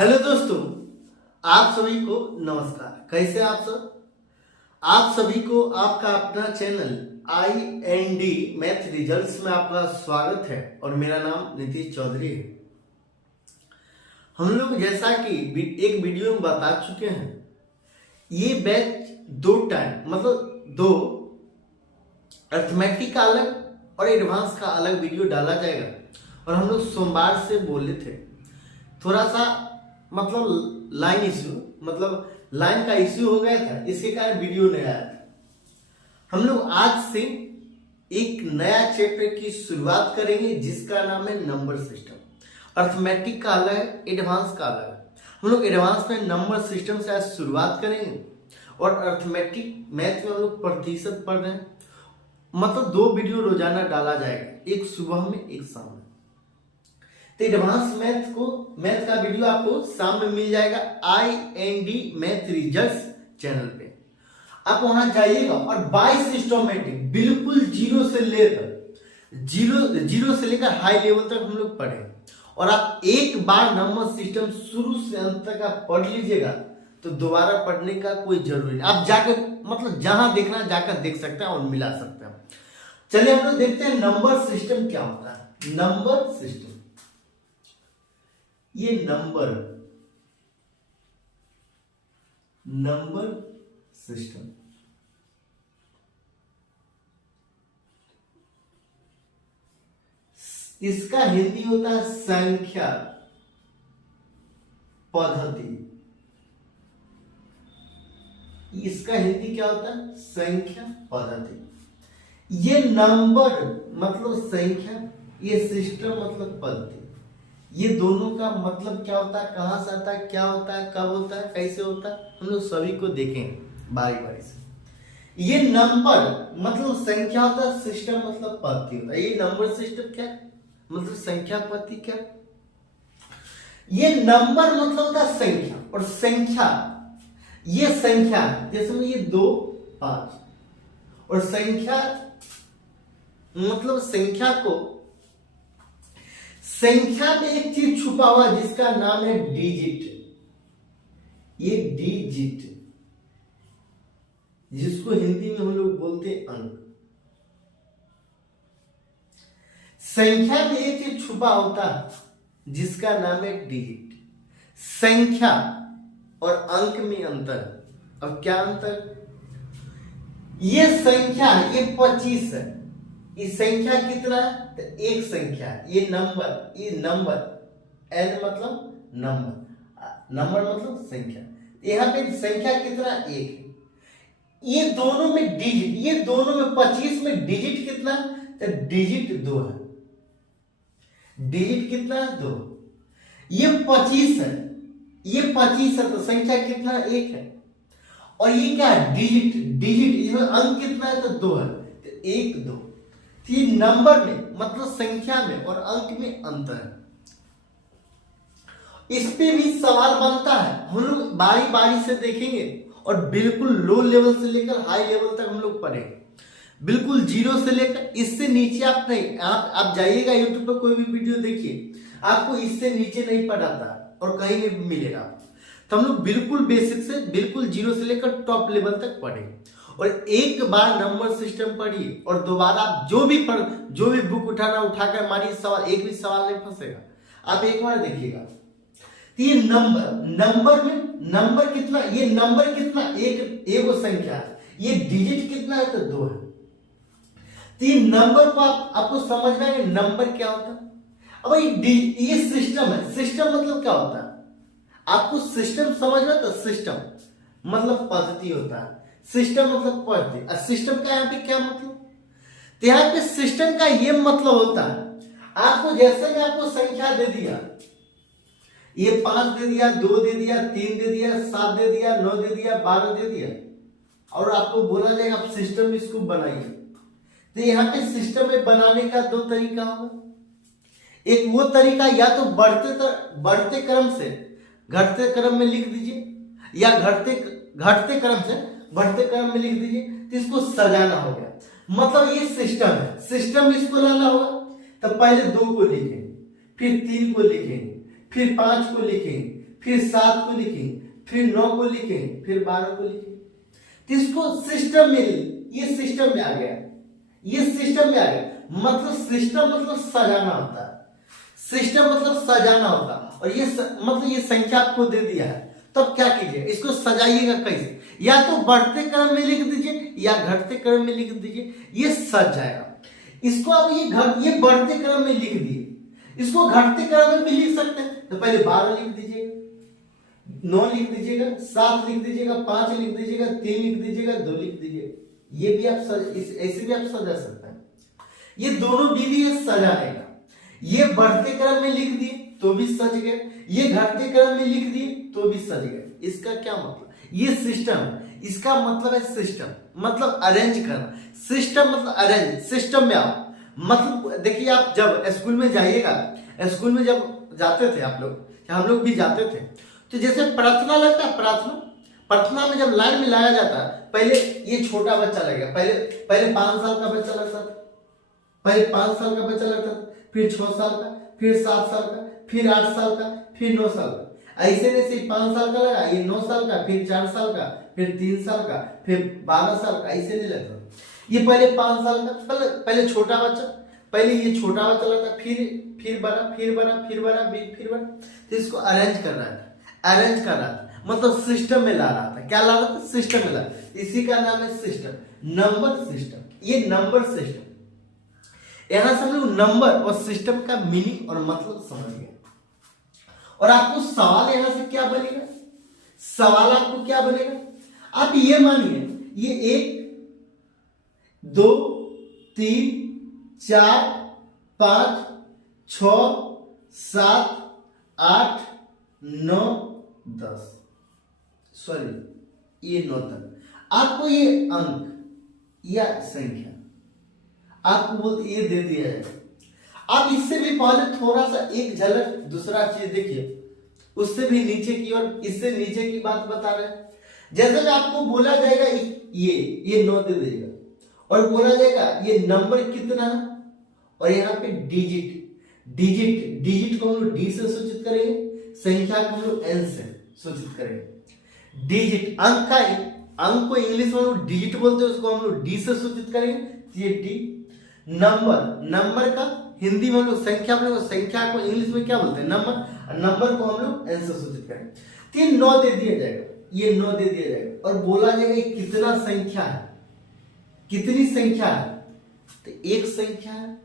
Hello दोस्तों, आप सभी को नमस्कार। कैसे आप सब? आप सभी को आपका अपना चैनल IND मैथ रिजल्ट्स में आपका स्वागत है और मेरा नाम नीतीश चौधरी है। हम लोग जैसा कि एक वीडियो में बता चुके हैं, ये बैच दो टाइम मतलब दो अर्थमेटिक का अलग और एडवांस का अलग वीडियो डाला जाएगा। और हम लोग सोमवार से बोले थे, थोड़ा सा मतलब लाइन इश्यू मतलब लाइन का इश्यू हो गया था, इसके कारण वीडियो नहीं आया था। हम लोग आज से एक नया चैप्टर की शुरुआत करेंगे जिसका नाम है नंबर सिस्टम। अर्थमेटिक का अलग है, एडवांस का अलग है। हम लोग एडवांस में नंबर सिस्टम से आज शुरुआत करेंगे और अर्थमेटिक मैथ में हम लोग प्रतिशत पढ़ रहे हैं। मतलब दो वीडियो रोजाना डाला जाएगा, एक सुबह में एक शाम में। तो एडवांस मैथ का वीडियो आपको शाम में मिल जाएगा IND मैथ रिजल्ट्स चैनल पे। आप वहां जाइएगा और बाय सिस्टमैटिक बिल्कुल जीरो से लेकर हाई लेवल तक हम लोग पढ़े। और आप एक बार नंबर सिस्टम शुरू से अंत तक आप पढ़ लीजिएगा तो दोबारा पढ़ने का कोई जरूरी नहीं। आप जाकर मतलब जहां देखना जाकर देख सकते हैं और मिला सकते हैं। चलिए हम लोग देखते हैं नंबर सिस्टम क्या होता है। नंबर सिस्टम, ये नंबर सिस्टम इसका हिंदी होता है संख्या पद्धति। इसका हिंदी क्या होता है? संख्या पद्धति। ये नंबर मतलब संख्या, ये सिस्टम मतलब पद्धति। ये दोनों का मतलब क्या होता है, कहां से आता है, क्या होता है, कब होता है, कैसे होता है, हम लोग सभी को देखेंगे बारी बारी से। ये नंबर मतलब संख्या होता है, सिस्टम मतलब पद्धति होता है। ये नंबर सिस्टम क्या है मतलब संख्या पद्धति क्या है? ये नंबर मतलब होता है संख्या, और संख्या ये संख्या जैसे में ये 2, 5 और संख्या मतलब संख्या में एक चीज छुपा हुआ जिसका नाम है डिजिट। ये डिजिट जिसको हिंदी में हम लोग बोलते हैं अंक। संख्या में एक चीज छुपा होता है जिसका नाम है डिजिट। संख्या और अंक में अंतर। अब क्या अंतर? ये संख्या ये 25 है, ये संख्या कितना है? तो एक संख्या। ये नंबर n मतलब नंबर मतलब संख्या। यहाँ पे संख्या कितना? एक है। ये दोनों में डिजिट, ये दोनों में 25 में डिजिट कितना? तो डिजिट 2 है। डिजिट कितना है? 2। ये 25 है, ये 25 है तो संख्या कितना? 1 है। और ये क्या है? डिजिट इसमें अंक कितना है? तो 2 है, तो 1, 2। ये नंबर में मतलब संख्या में और अंक में अंतर है। इस पे भी सवाल बनता है, हम लोग बारी बारी से देखेंगे और बिल्कुल लो लेवल से लेकर हाई लेवल तक हम लोग पढ़ेंगे। बिल्कुल जीरो से लेकर इससे नीचे आप नहीं, आप जाइएगा यूट्यूब पर कोई भी वीडियो देखिए, आपको इससे नीचे नहीं पढ़ाता और कहीं नहीं मिलेगा। तो हम लोग बिल्कुल बेसिक से बिल्कुल जीरो से लेकर टॉप लेवल तक पढ़ेंगे। और एक बार नंबर सिस्टम पढ़िए और दोबारा आप जो भी बुक उठाकर मारिए, सवाल एक भी सवाल नहीं फंसेगा। आप एक बार देखिएगा। तो ये नंबर में नंबर कितना? ये नंबर कितना? एक वो संख्या है। ये डिजिट कितना है? तो 2 है। तो ये नंबर को आपको समझना है नंबर क्या होता है। अब ये सिस्टम है। सिस्टम मतलब क्या होता है? आपको सिस्टम समझना। तो सिस्टम मतलब पद्धति होता है। सिस्टम मतलब पद्धति। सिस्टम का यहाँ पे क्या मतलब? तो यहाँ पे सिस्टम का ये मतलब होता है, आपको जैसे मैं आपको संख्या दे दिया, ये 5 दे दिया, 2 दे दिया, 3 दे दिया, 7 दे दिया, 9 दे दिया, 12 दे दिया, और आपको बोला जाएगा आप सिस्टम इसको बनाइए। तो यहाँ पे सिस्टम में बनाने का 2 तरीका होगा। एक वो तरीका या तो बढ़ते क्रम से घटते क्रम में लिख दीजिए, या घटते क्रम से बढ़ते क्रम में लिख दीजिए। तो इसको सजाना हो गया। मतलब ये सिस्टम है, सिस्टम इसको लाना होगा। तो पहले 2 को लिखेंगे, फिर 3 को लिखेंगे, फिर 5 को लिखेंगे, फिर 7 को लिखेंगे, फिर 9 को लिखेंगे, फिर 12 को लिखेंगे। तो इसको सिस्टम में, ये सिस्टम में आ गया, ये सिस्टम में आ गया। मतलब सिस्टम मतलब सजाना होता है, सिस्टम मतलब सजाना होता है। और ये मतलब ये संख्या आपको दे दिया है, तब क्या कीजिए, इसको सजाइएगा कैसे? या तो बढ़ते क्रम में लिख दीजिए या घटते क्रम में लिख दीजिए, ये सज जाएगा। इसको आप ये बढ़ते क्रम में लिख दिए, इसको घटते क्रम में भी लिख सकते हैं। तो पहले 12 लिख दीजिएगा, 9 लिख दीजिएगा, 7 लिख दीजिएगा, 5 लिख दीजिएगा, 3 लिख दीजिएगा, 2 लिख दीजिएगा। ये भी आप ऐसे भी आप सजा सकते हैं। ये दोनों विधि है सजाने का। ये बढ़ते क्रम में लिख दिए तो भी सज गए, ये घटते क्रम में लिख दिए तो भी सज गए। इसका क्या मतलब? ये सिस्टम, इसका मतलब है सिस्टम मतलब अरेंज करना। सिस्टम मतलब अरेंज, सिस्टम में आओ। मतलब देखिए, आप जब स्कूल में जाइएगा, स्कूल में जब जाते थे आप लोग, हम लोग भी जाते थे, तो जैसे प्रार्थना लगता है, प्रार्थना में जब लाइन में लाया जाता है, पहले ये छोटा बच्चा लगेगा, पहले 5 साल का बच्चा लगता था, पहले 5 साल का बच्चा लगता था, फिर 6 साल का, फिर 7 साल का, फिर 8 साल का, फिर 9 साल का। ऐसे जैसे 5 साल का लगा, ये 9 साल का, फिर 4 साल का, फिर 3 साल का, फिर 12 साल का, ऐसे नहीं लगता। ये पहले 5 साल का, पहले छोटा बच्चा, पहले ये छोटा बच्चा लगता, फिर बड़ा, फिर बड़ा, फिर बड़ा, फिर बड़ा। तो इसको अरेंज कर रहा था, अरेंज कर रहा था मतलब सिस्टम में ला रहा था। क्या ला रहा था? सिस्टम में ला। इसी का नाम है सिस्टम, नंबर सिस्टम। ये नंबर सिस्टम, यहां से हम लोग नंबर और सिस्टम का मीनिंग और मतलब समझ गए। और आपको सवाल यहां से क्या बनेगा? सवाल आपको क्या बनेगा? आप ये मानिए, ये 1 2 3 4 5 6 7 8 9 10, सॉरी ये 9 तक। आपको ये अंक या संख्या आपको बोलते ये दे दिया जाएगा। आप इससे भी पहले थोड़ा सा एक झलक दूसरा चीज देखिए, उससे भी नीचे की और इससे नीचे की बात बता रहे हैं। जैसे में आपको बोला जाएगा ये 9 दे देगा और बोला जाएगा ये नंबर कितना है, और यहाँ पे डिजिट को हम लोग डी से सूचित करेंगे, संख्या को हम लोग एन से सूचित करेंगे। डिजिट अंक को इंग्लिश में हम लोग डिजिट बोलते हैं, उसको हम लोग डी से सूचित करेंगे, ये डी। नंबर का हिंदी में हम लोग संख्या को इंग्लिश में क्या बोलते हैं? नंबर। नंबर को हम लोग एन से सूचित करेंगे। 9 दे दिया जाएगा, ये 9 दे दिया जाएगा और बोला जाएगा ये कितना संख्या है, कितनी संख्या है? तो एक संख्या है।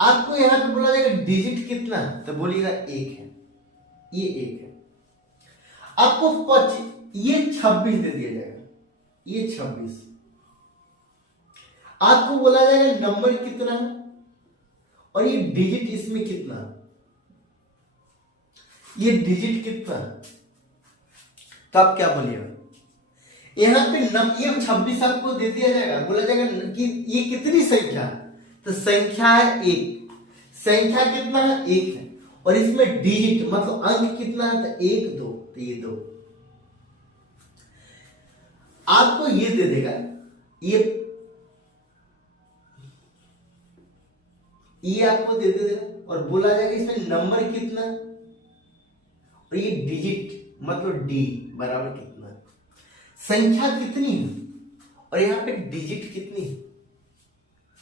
आपको यहां पे बोला जाएगा डिजिट कितना है, तो बोलिएगा 1 है, ये 1 है। आपको 25, ये 26 दे दिया जाएगा, ये 26। आपको बोला जाएगा नंबर कितना है और ये डिजिट इसमें कितना है, ये डिजिट कितना है, तो आप क्या बोलिएगा? यहां पे ये 26 आपको दे दिया जाएगा, बोला जाएगा कि ये कितनी संख्या है, तो संख्या है 1। संख्या कितना है? 1 है। और इसमें डिजिट मतलब अंक कितना है, तो 1 2, तो ये 2। आपको ये दे देगा, ये आपको दे देगा और बोला जाएगा इसमें नंबर कितना और ये डिजिट मतलब डी बराबर कितना है, संख्या कितनी है और यहाँ पे डिजिट कितनी है,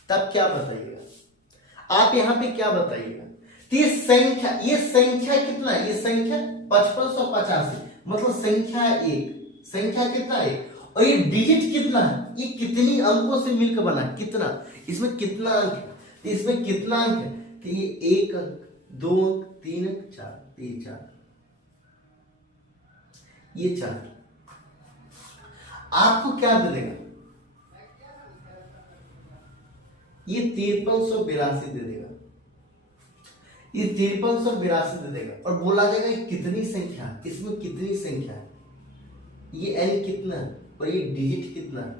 तब क्या बताइएगा? आप यहाँ पे क्या बताइएगा? तो ये संख्या कितना है? ये संख्या 5585 मतलब संख्या 1, संख्या कितना है? और ये डिजिट कितना है? ये कितनी अंकों से मिलकर बना है, कितना, इसमें कितना अंक है, तो इसमें कितना अंक है? तो ये 1 अंक, 2 अंक, 3 अंक, 4, 4, ये 4। आपको क्या दे देगा? ये 5382 दे देगा, ये 5382 दे देगा और बोला जाएगा ये कितनी संख्या, इसमें कितनी संख्या है, ये एन कितना है और ये डिजिट कितना है,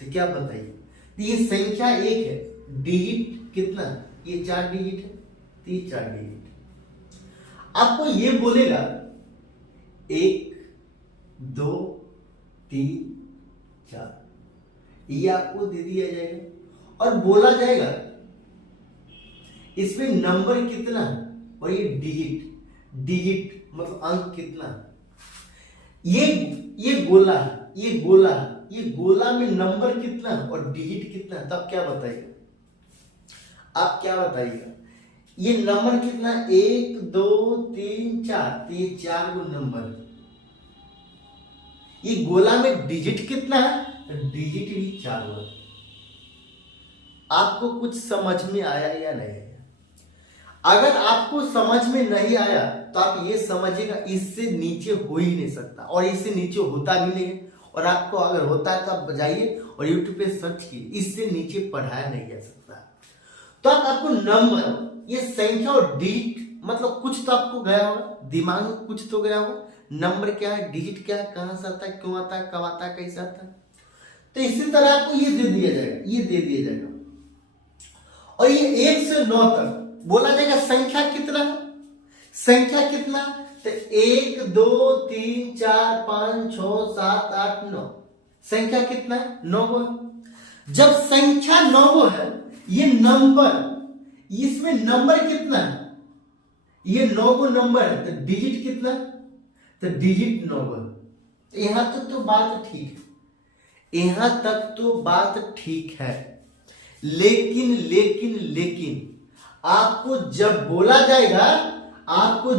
तो क्या बताइए? तो ये संख्या 1 है, डिजिट कितना, ये 4 डिजिट है, तो ये 4 डिजिट। आपको ये बोलेगा 1 2 3 4, ये आपको दे दिया जाएगा और बोला जाएगा इसमें नंबर कितना और ये डिजिट मतलब अंक कितना, ये गोला है, ये गोला है, ये गोला में नंबर कितना और डिजिट कितना, तब क्या बताइएगा आप, क्या बताइएगा? ये नंबर कितना, 1 2 3 4, तो ये 4 गो नंबर। ये गोला में डिजिट कितना है, तो डिजिट भी 4 गो। आपको कुछ समझ में आया या नहीं? अगर आपको समझ में नहीं आया तो आप ये समझिएगा इससे नीचे हो ही नहीं सकता, और इससे नीचे होता भी नहीं है। और आपको अगर होता है तो आप बजाइए और यूट्यूब पे सर्च कीजिए, इससे नीचे पढ़ाया नहीं जा सकता। तो आपको नंबर, ये संख्या और डिजिट मतलब कुछ तो आपको गया होगा, दिमाग में कुछ तो गया होगा। नंबर क्या है, डिजिट क्या है, कहां से आता है, क्यों आता है, कब आता है, कैसे आता है। तो इसी तरह आपको ये दे दिया जाएगा, ये दे दिया जाएगा। और ये 1 से 9 तक बोला जाएगा संख्या कितना है, संख्या कितना, तो 1 2 3 4 5 6 7 8 9, संख्या कितना है, 9 गो। जब संख्या 9 गो है, ये नंबर, इसमें नंबर कितना है, ये 9 गो नंबर है, तो डिजिट कितना है, तो डिजिट 9 गो। यहां तक तो बात ठीक है, यहां तक तो बात ठीक है। लेकिन लेकिन लेकिन आपको जब बोला जाएगा, आपको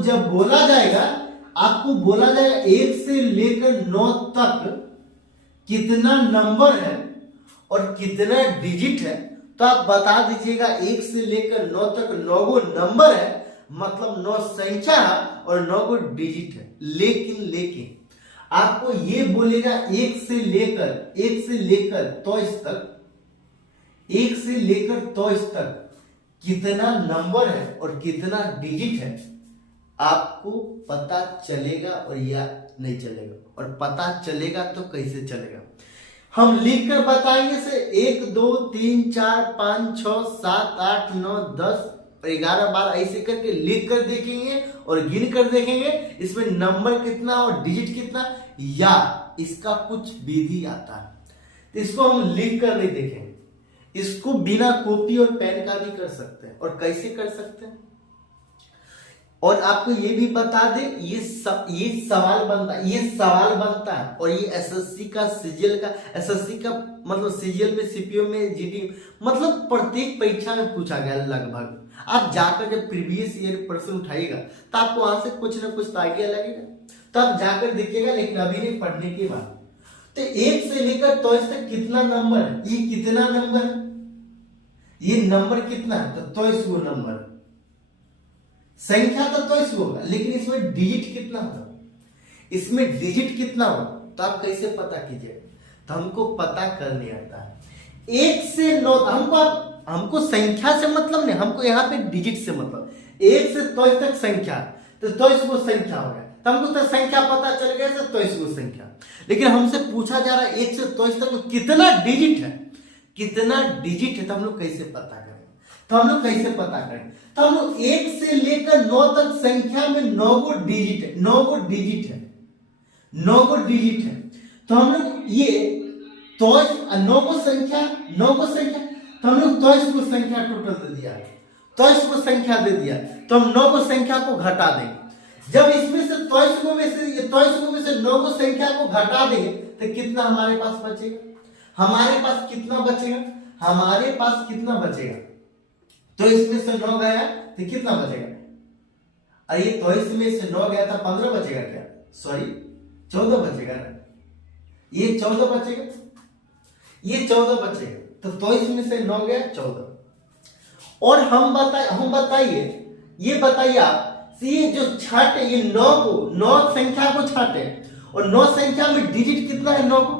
बोला जाएगा 1 से लेकर 9 तक कितना नंबर है और कितना डिजिट है, तो आप बता दीजिएगा 1 से लेकर 9 तक 9 गो नंबर है, मतलब 9 संख्या है और 9 गो डिजिट है। लेकिन आपको ये बोलेगा 1 से लेकर 23 तक, 1 से लेकर 23 तक कितना नंबर है और कितना डिजिट है, आपको पता चलेगा और या नहीं चलेगा। और पता चलेगा तो कैसे चलेगा, हम लिख कर बताएंगे से 1 2 3 4 5 6 7 8 9 10 और 11 12 ऐसे करके लिख कर देखेंगे और गिन कर देखेंगे इसमें नंबर कितना और डिजिट कितना, या इसका कुछ विधि आता है तो इसको हम लिख कर नहीं देखेंगे, इसको बिना कॉपी और पेन का भी कर सकते हैं। और कैसे कर सकते हैं, और आपको ये भी बता दे, ये सवाल बनता है और ये एसएससी का सीजीएल का, एसएससी का मतलब सीजीएल में, सीपीओ में, जीडी मतलब प्रत्येक परीक्षा में पूछा गया लगभग। आप जाकर जब प्रीवियस ईयर प्रश्न उठाइएगा तो आपको वहां से कुछ ना कुछ आइडिया लगेगा, तो आप जाकर देखिएगा, लेकिन अभी नहीं, पढ़ने के बाद। तो 1 से लेकर 23 तक कितना नंबर है, ये कितना नंबर है, ये नंबर कितना है, तो 23 गो नंबर। संख्या तो 23 होगा, लेकिन इसमें डिजिट कितना होगा, इसमें डिजिट कितना होगा, तो आप कैसे पता कीजिए, तो हमको पता करने आता है। 1 से 9 हमको संख्या से मतलब नहीं, हमको यहाँ पे डिजिट से मतलब। 1 से 23 तक संख्या, तो 23 गो संख्या हो गया, तो हमको तो संख्या पता चल गया, तो 23 गो संख्या। लेकिन हमसे पूछा जा रहा है 1 से 23 तक में कितना डिजिट है, कितना डिजिट है, तो हम लोग कैसे पता करें, तो हम लोग 1 से लेकर 9 तक संख्या में 9 गो डिजिट है, 9 गो डिजिट है, 9 गो डिजिट है। तो हम लोग ये 9 गो संख्या, तो हम लोग 23 गो संख्या टोटल दे दिया, 23 गो संख्या दे दिया, तो हम 9 गो संख्या को घटा देंगे। जब इसमें से 23 गो में से 9 गो संख्या को घटा देंगे तो कितना हमारे पास बचेगा, हमारे पास कितना बचेगा, तो इसमें से 9 गया तो कितना बचेगा, अरे ये 23 में से 9 गया था 15 बचेगा क्या, सॉरी 14 बचेगा ना, ये 14 बचेगा, ये 14 बचेगा, तो 23 में से 9 गया 14। और हम बताइए, ये बताइए आप, ये जो छाटे, ये 9 संख्या को छाटे, और 9 संख्या में डिजिट कितना है, 9 को,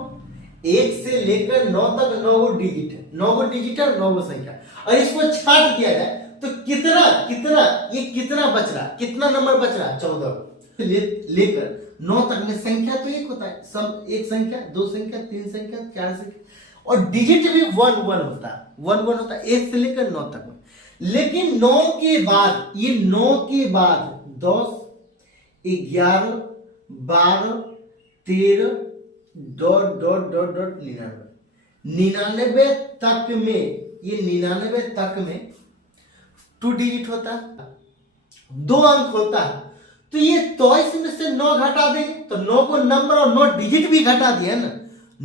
1 से लेकर 9 तक 9 गो डिजिट है, 9 गो डिजिट है, 9 गो संख्या, और इसको छाट दिया जाए तो कितना बच रहा, कितना नंबर बच रहा, 14 लेकर 9 तक में। संख्या तो एक होता है, सब एक संख्या, 2 संख्या, 3 संख्या, 4 संख्या, और डिजिट भी 1 1 होता है, 1 से लेकर 9 तक में। लेकिन 9 के बाद, ये 9 के बाद 10 11 12 13 ... 99 तक में, ये 99 तक में 2 डिजिट होता है, 2 अंक होता है, तो ये 23 में से 9 घटा देंगे तो 9 को नंबर और 9 डिजिट भी घटा दिए ना,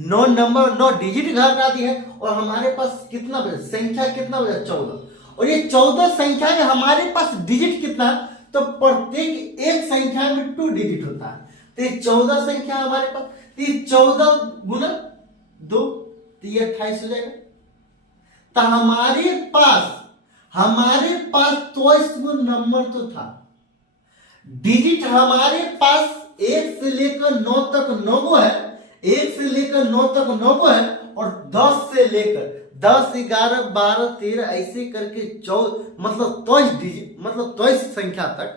9 नंबर और 9 डिजिट घटा दिए और हमारे पास कितना बचा, संख्या कितना बचा, 14। और ये 14 संख्या में हमारे पास डिजिट कितना है, तो प्रत्येक एक संख्या में 2 डिजिट होता है। तो ये 14 संख्या हमारे पास, तो ये 14 गुना 2 तो ये 28 हो जाएगा। तो हमारे पास 23 नंबर तो था, डिजिट हमारे पास 1 से लेकर 9 तक 9 है, 1 से लेकर 9 तक 9 है, और 10 से लेकर 10, 11, 12, 13 ऐसे करके 14 मतलब 23 डिजिट मतलब 23 संख्या तक,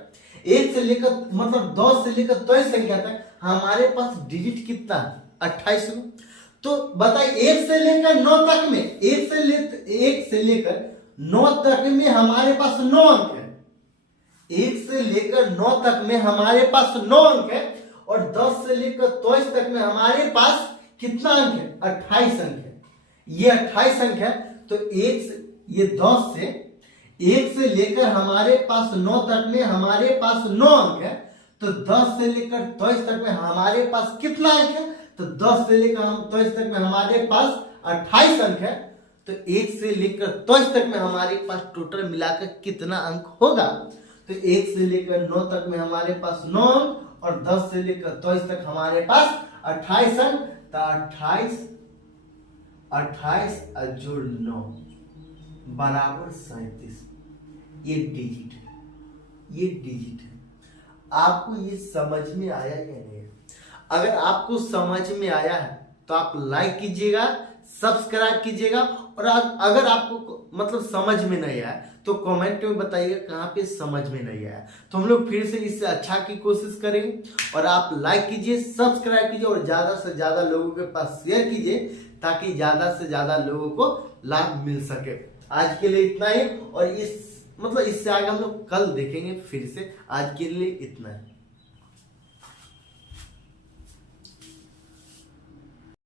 1 से लेकर मतलब 10 से लेकर 23 संख्या तक हमारे पास डिजिट कितना है, 28। तो बताइए 1 से लेकर 9 तक में 1 से लेकर 9 तक में हमारे पास 9 अंक है, 1 से लेकर 9 तक में हमारे पास 9 अंक है, और 10 से लेकर 23 तक में हमारे पास कितना अंक है, 28 अंक है। ये 28 अंक है। तो ये 10 से 1 से लेकर हमारे पास 9 तक में हमारे पास 9 अंक है, तो 10 से लेकर 23 तक में हमारे पास कितना अंक है, तो 10 से लेकर 23 तक में हमारे पास 28 अंक है। तो 1 से लेकर 23 तक में हमारे पास टोटल मिलाकर कितना अंक होगा, तो 1 से लेकर 9 तक में हमारे पास 9 अंक, और 10 से लेकर 23 तक हमारे पास 28 अंक। तो 28 जोड़ 9 बराबर 37। ये डिजिट है, ये डिजिट है। आपको ये समझ में आया या नहीं? अगर आपको समझ में आया है तो आप लाइक कीजिएगा, सब्सक्राइब कीजिएगा, और अगर आपको मतलब समझ में नहीं आया तो कमेंट में बताइएगा कहाँ पे समझ में नहीं आया, तो हम लोग फिर से इससे अच्छा की कोशिश करेंगे। और आप लाइक कीजिए, सब्सक्राइब कीजिए, और ज्यादा से ज्यादा लोगों के पास शेयर कीजिए, ताकि ज्यादा से ज्यादा लोगों को लाभ मिल सके। आज के लिए इतना ही, और इससे आगे हम लोग कल देखेंगे फिर से। आज के लिए इतना ही।